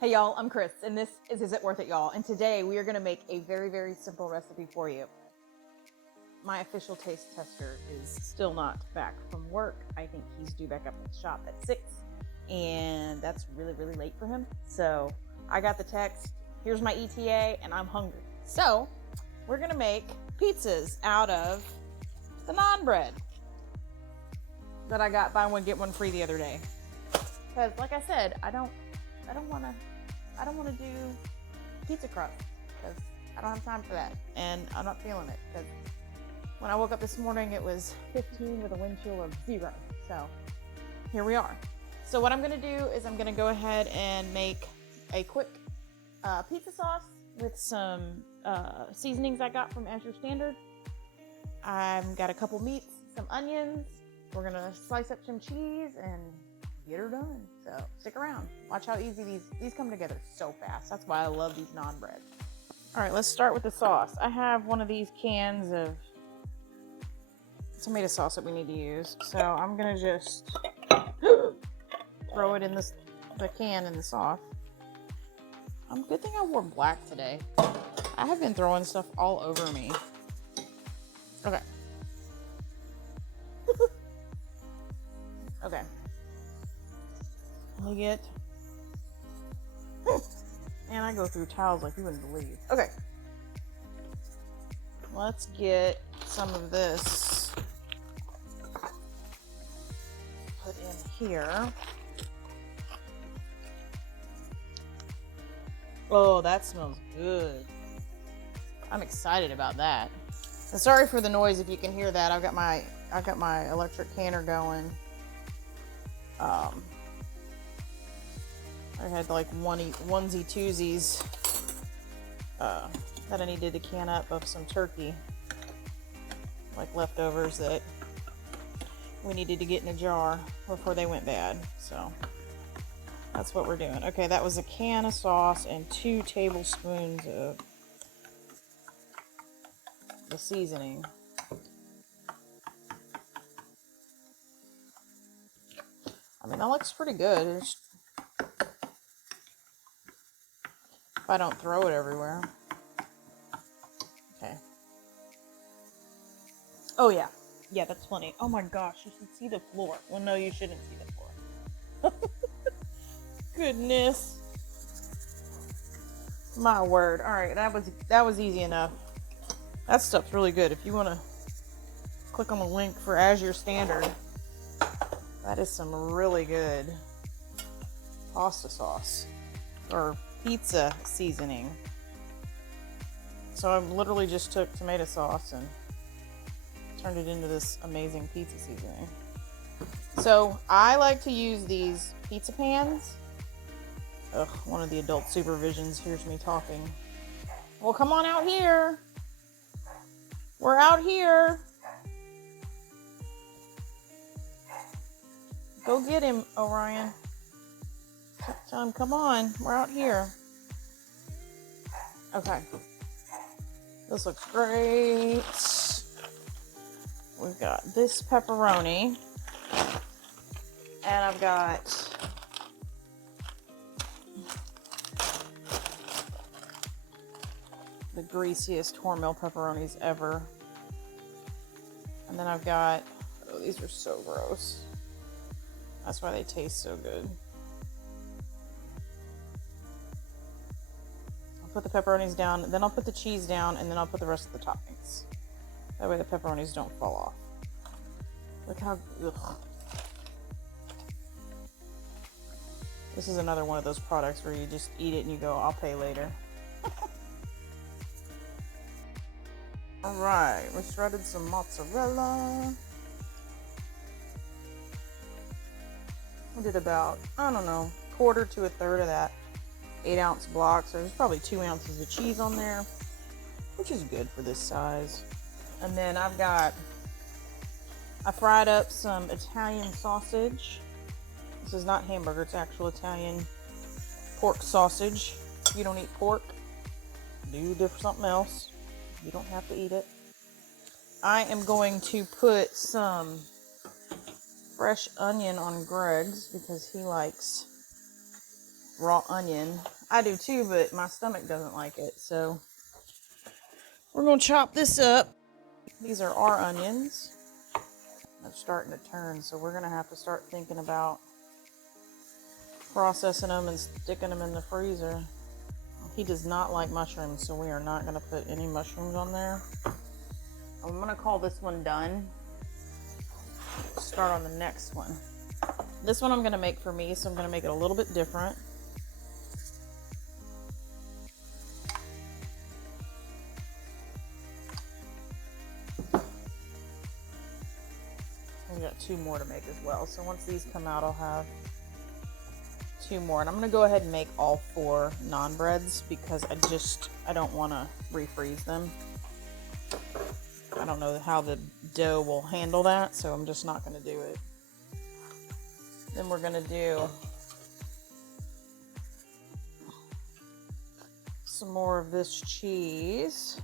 Hey y'all, I'm Chris, and this is It Worth It, y'all? And today we are going to make a very, very simple recipe for you. My official taste tester is still not back from work. I think he's due back up at the shop at 6, and that's really, really late for him. So I got the text, here's my ETA, and I'm hungry. So we're going to make pizzas out of the naan bread that I got buy one, get one free the other day. Because like I said, I don't want to do pizza crust because I don't have time for that, and I'm not feeling it because when I woke up this morning it was 15 with a wind chill of 0. So here we are. So what I'm going to do is I'm going to go ahead and make a quick pizza sauce with some seasonings I got from As Your Standard. I've got a couple meats, some onions. We're going to slice up some cheese and get her done. So stick around. Watch how easy these come together so fast. That's why I love these naan bread. All right, let's start with the sauce. I have one of these cans of tomato sauce that we need to use. So I'm gonna just throw it in the can in the sauce. Good thing I wore black today. I have been throwing stuff all over me. Okay. Okay. Let me get, and I go through towels like you wouldn't believe. Okay, let's get some of this put in here. Oh, that smells good. I'm excited about that. And sorry for the noise if you can hear that. I've got my electric canner going. I had like onesie twosies that I needed to can up of some turkey, like leftovers that we needed to get in a jar before they went bad. So that's what we're doing. Okay, that was a can of sauce and 2 tablespoons of the seasoning. I mean, that looks pretty good. If I don't throw it everywhere. Okay. Oh yeah. Yeah, that's plenty. Oh my gosh, you should see the floor. Well, no, you shouldn't see the floor. Goodness. My word. All right, that was easy enough. That stuff's really good. If you want to click on the link for As Your Standard, that is some really good pasta sauce or pizza seasoning. So I literally just took tomato sauce and turned it into this amazing pizza seasoning. So I like to use these pizza pans. Ugh, one of the adult supervisions hears me talking. Well, come on out here. We're out here. Go get him, Orion. Tell him, come on. We're out here. Okay. This looks great. We've got this pepperoni. And I've got the greasiest Hormel pepperonis ever. And then I've got, oh, these are so gross. That's why they taste so good. I'll put the pepperonis down, then I'll put the cheese down, and then I'll put the rest of the toppings. That way the pepperonis don't fall off. Look how, ugh. This is another one of those products where you just eat it and you go, I'll pay later. Alright, we shredded some mozzarella. I did about, I don't know, 1/4 to 1/3 of that 8-ounce block. So there's probably 2 ounces of cheese on there, which is good for this size. And then I fried up some Italian sausage. This is not hamburger, it's actual Italian pork sausage. If you don't eat pork, do something else. You don't have to eat it. I am going to put some fresh onion on Greg's because he likes raw onion. I do too, but my stomach doesn't like it. So we're going to chop this up. These are our onions. They're starting to turn, so we're going to have to start thinking about processing them and sticking them in the freezer. He does not like mushrooms, so we are not going to put any mushrooms on there. I'm going to call this one done. Start on the next one. This one I'm going to make for me, so I'm going to make it a little bit different. We got 2 more to make as well. So once these come out, I'll have 2 more. And I'm going to go ahead and make all 4 naan breads because I don't want to refreeze them. I don't know how the dough will handle that, so I'm just not going to do it. Then we're going to do some more of this cheese.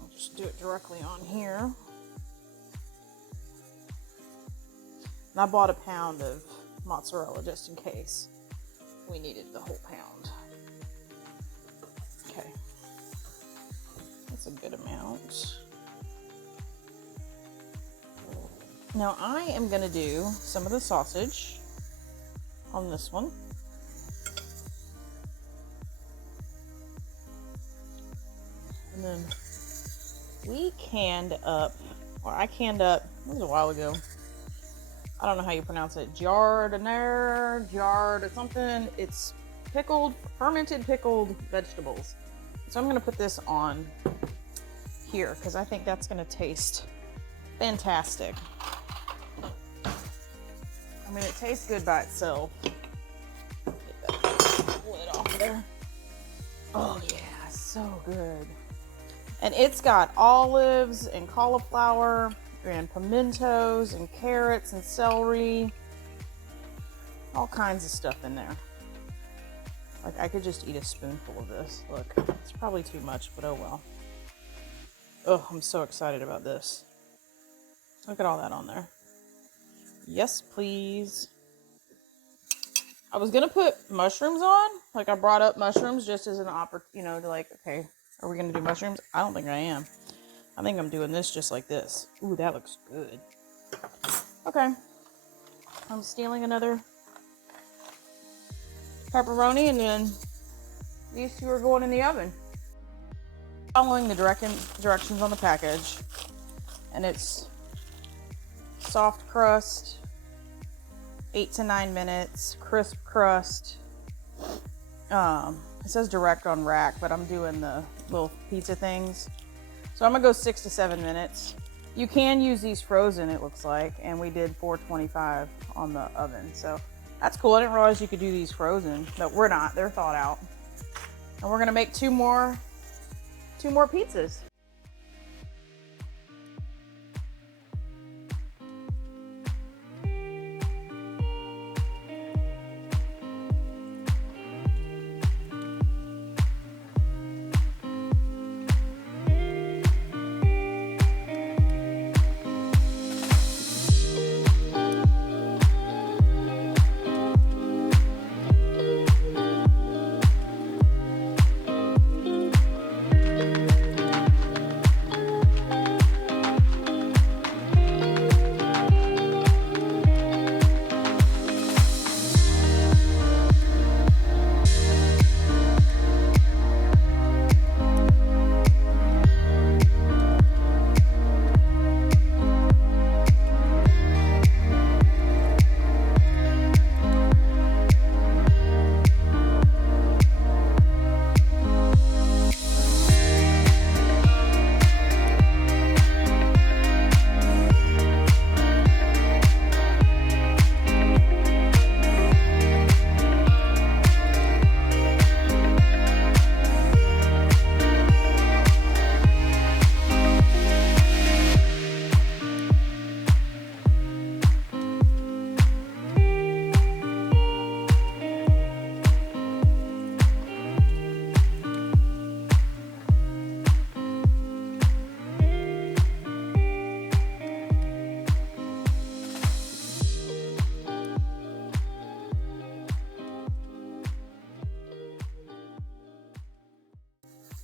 I'll just do it directly on here. And I bought a pound of mozzarella just in case we needed the whole pound. Okay. That's a good amount. Now I am going to do some of the sausage on this one. And then we canned up, or I canned up, it was a while ago. I don't know how you pronounce it. Jarred or something. It's fermented pickled vegetables. So I'm going to put this on here because I think that's going to taste fantastic. I mean, it tastes good by itself. Get that lid off there. Oh yeah, so good. And it's got olives and cauliflower and pimentos and carrots and celery. All kinds of stuff in there. Like, I could just eat a spoonful of this. Look, it's probably too much, but oh well. Oh, I'm so excited about this. Look at all that on there. Yes, please. I was gonna put mushrooms on. Like, I brought up mushrooms just as an opportunity, to like, okay, are we gonna do mushrooms? I don't think I am. I think I'm doing this just like this. Ooh, that looks good. Okay. I'm stealing another pepperoni, and then these 2 are going in the oven. Following the directions on the package, and it's soft crust, 8 to 9 minutes, crisp crust. It says direct on rack, but I'm doing the little pizza things. So I'm gonna go 6 to 7 minutes. You can use these frozen, it looks like, and we did 425 on the oven. So that's cool. I didn't realize you could do these frozen, but we're not. They're thawed out. And we're gonna make 2 more pizzas.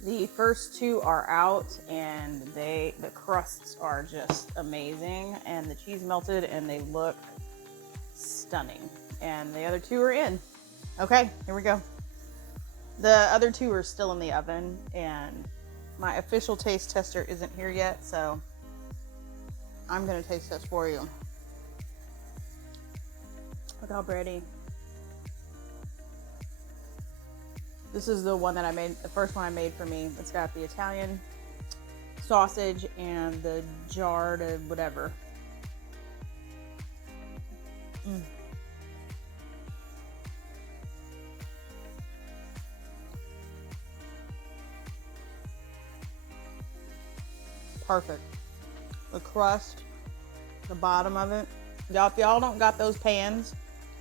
The first two are out, and the crusts are just amazing, and the cheese melted, and they look stunning. And the other two are in. Okay, here we go. The other two are still in the oven, and my official taste tester isn't here yet, so I'm gonna taste test for you. Look how pretty. This is the one that I made, the first one I made for me. It's got the Italian sausage and the jarred whatever. Perfect. The crust, the bottom of it. Y'all, if y'all don't got those pans,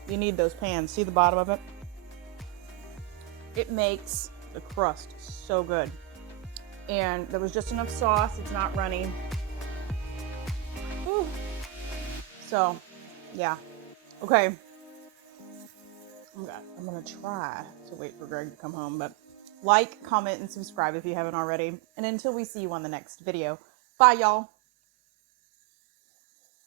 you need those pans. See the bottom of it? It makes the crust so good. And there was just enough sauce. It's not runny. Whew. So, yeah. Okay. I'm gonna try to wait for Greg to come home, but like, comment, and subscribe if you haven't already. And until we see you on the next video, bye y'all.